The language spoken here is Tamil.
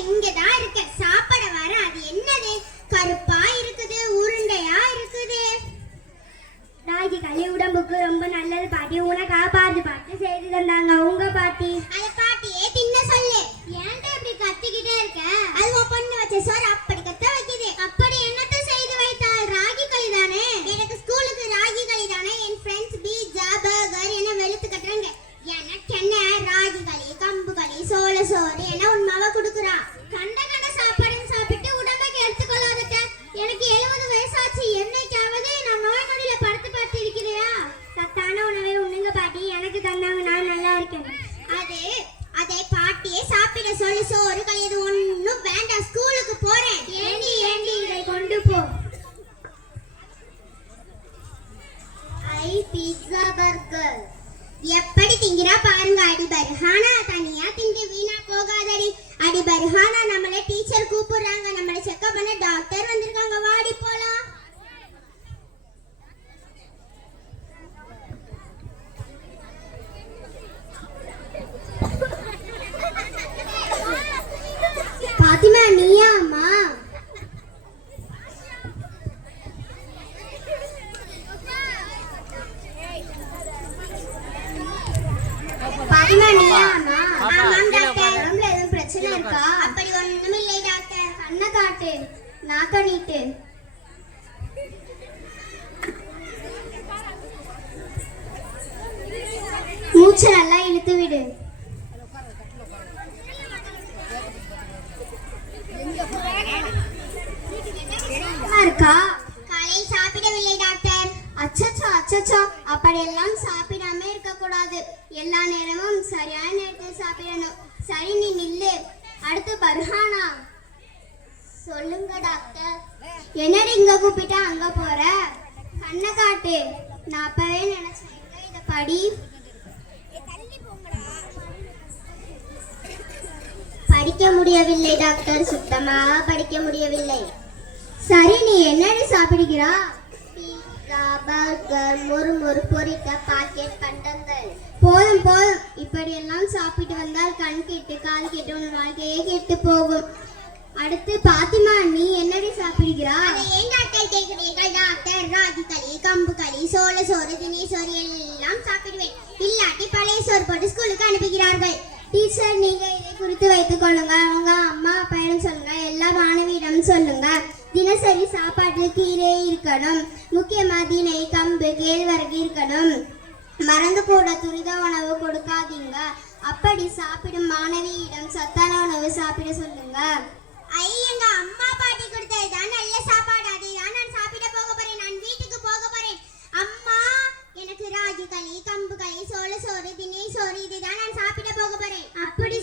இங்கதான் இருக்க. சாப்பிட வர. அது என்னது? கருப்பா இருக்குது, உருண்டையா இருக்குது. ராகி களி உடம்புக்கு ரொம்ப நல்லது பாட்டி. உனக்காக பார்த்து செய்து தந்தாங்க உங்க பாட்டி. அத பாட்டியே தின்ன சொல்லு. ஏன்டா இப்படி கத்திக்கிட்டே இருக்க? அது உன் பொண்ணு வச்ச சோறு அப்படி கத்த வைக்குது. அப்படி என்னத்த செய்து வைத்தால்? ராகி களி தானே. எனக்கு ஸ்கூலுக்கு ராகி களி தானே. என் ஃப்ரெண்ட்ஸ் பீட்சா பர்கர் என்ன வெளுத்து கட்டுறாங்க. எனக்கு என்ன ராகி களி, கம்பு களி, சோள சோறு என்ன உன் மாவ குடுக்குறா. கண்ட சாப்பாடு சாப்பிட்டு உடம்பை எடுத்துக்கொள்ளாதட்ட. எனக்கு 70 வயசாச்சு. என்னைக்காவது நான் நோய் நொடியில படுத்து பார்த்து இருக்கிறியா? சத்தான உணவை உண்ணுங்க பாட்டி. எனக்கு தந்தாங்க, நான் நல்லா இருக்கேன். அதை பாட்டியே சாப்பிட சொல்லு. சோறு களி எது ஒண்ணும் வேண்டாம். ஸ்கூலுக்கு போறேன். ஏண்டி இதை கொண்டு போ. பீட்சா பர்கர் எப்படி திங்கிறா பாருங்க. அடி பர்ஹானா, தனியா திண்டு வீணா போகாதடி. அடி பர்ஹானா, நம்மள டீச்சர் கூப்பிடுறாங்க. நம்மள செக்அப் பண்ண டாக்டர் வந்திருக்காங்க. வாடி போலாம். பாத்திமா, நீயா அம்மா? பாத்திமா, நீயா அம்மா? ஆமாம் டாக்டர். உடம்புல எதுவும் பிரச்சனை இருக்கா? அப்படி ஒண்ணும் இல்லை டாக்டர். கண்ணை காட்டு, நாக்க நீட்டு. மூச்சை நல்லா இழுத்து விடு. இருக்கா? காலையில் சாப்பிடவில்லை டாக்டர். அச்சச்சோ, அப்படியெல்லாம் சாப்பிடாம இருக்க கூடாது. எல்லா நேரமும் சரியான நேரத்தில் சாப்பிடணும். சரி, நீ நில்லு. அடுத்து பர்ஹானா. சொல்லுங்க டாக்டர். என்னடி இங்க கூப்பிட்டா அங்க போற? கண்ணை காட்டு. நான் அப்பவே நினைச்சேன். இத படி. படிக்க முடியவில்லை டாக்டர். சுத்தமாக படிக்க முடியவில்லை. சரி, நீ என்னடி சாப்பிடுகிறா? பீட்சா பர்கர், முறுமுறு பொரித்த பாக்கெட் பண்டங்கள். போதும். இப்படியெல்லாம் சாப்பிட்டு வந்தால் கண் கெட்டு கால் கெட்டு உன் வாழ்க்கையே கெட்டு போகும். அடுத்து பாத்திமா, நீ என்னடி சாப்பிடுகிறா? ஏன் டாக்டர் கேட்கிறீர்கள்? டாக்டர், ராகி களி, கம்பு களி, சோள சோறு, திணை சோறு எல்லாம் சாப்பிடுவேன். இல்லாட்டி பழைய சோறு போட்டு ஸ்கூலுக்கு அனுப்புகிறார்கள். டீச்சர், நீங்க இதை குறித்து வைத்துக் கொள்ளுங்க. உங்க அம்மா அப்பாயிடம் சொல்லுங்க. எல்லா மாணவியிடம் சொல்லுங்க. தினசரி சாப்பாட்டில் கீரை இருக்கணும். முக்கியமா திணை, கம்பு, கேழ்வரகு இருக்கணும். மறந்து கூட துரித உணவு கொடுக்காதீங்க. அப்படி சாப்பிடும் மாணவியிடம் சத்தான உணவு சாப்பிட சொல்லுங்க. எங்க அம்மா பாட்டி கொடுத்ததுதான் நல்ல சாப்பாடு. அதை தான் நான் சாப்பிட போக போறேன். நான் வீட்டுக்கு போக போறேன். அம்மா, எனக்கு ராகி களி, கம்பு களி, சோள சோறு, திணை சோறு இதுதான் நான் சாப்பிட போக போறேன். அப்படி